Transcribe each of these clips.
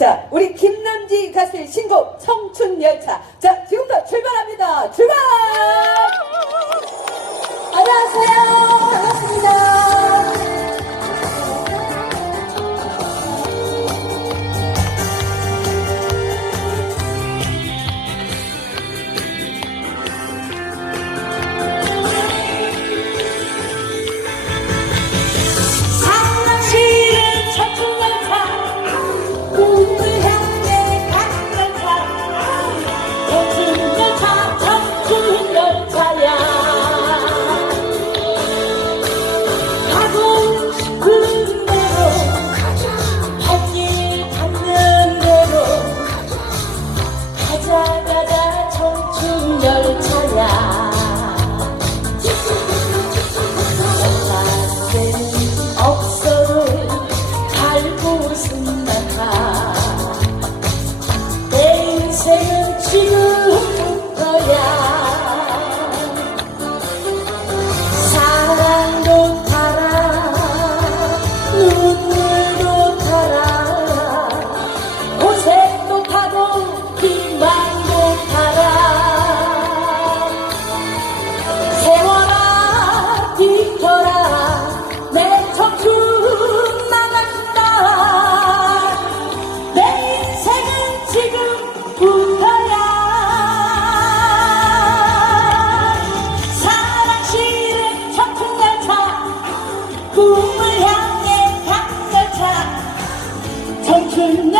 자, 우리 김남지 가수의 신곡 청춘열차. 자, 지금부터 출발합니다. 출발! 안녕하세요.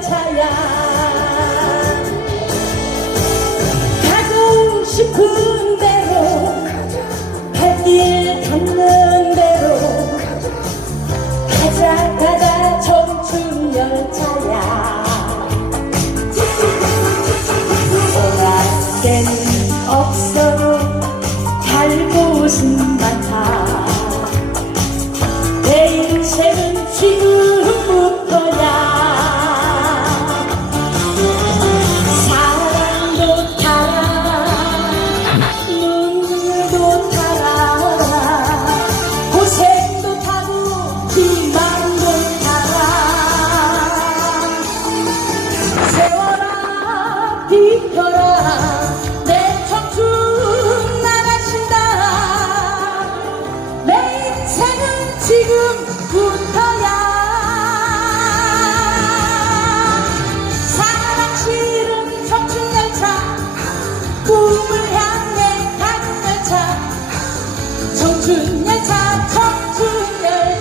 차야. 가고 싶은 생은 지금부터야. 사랑 싫은 청춘 열차 꿈을 향해 가는 열차. 청춘 열차 청춘 열차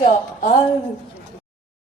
笑，哎、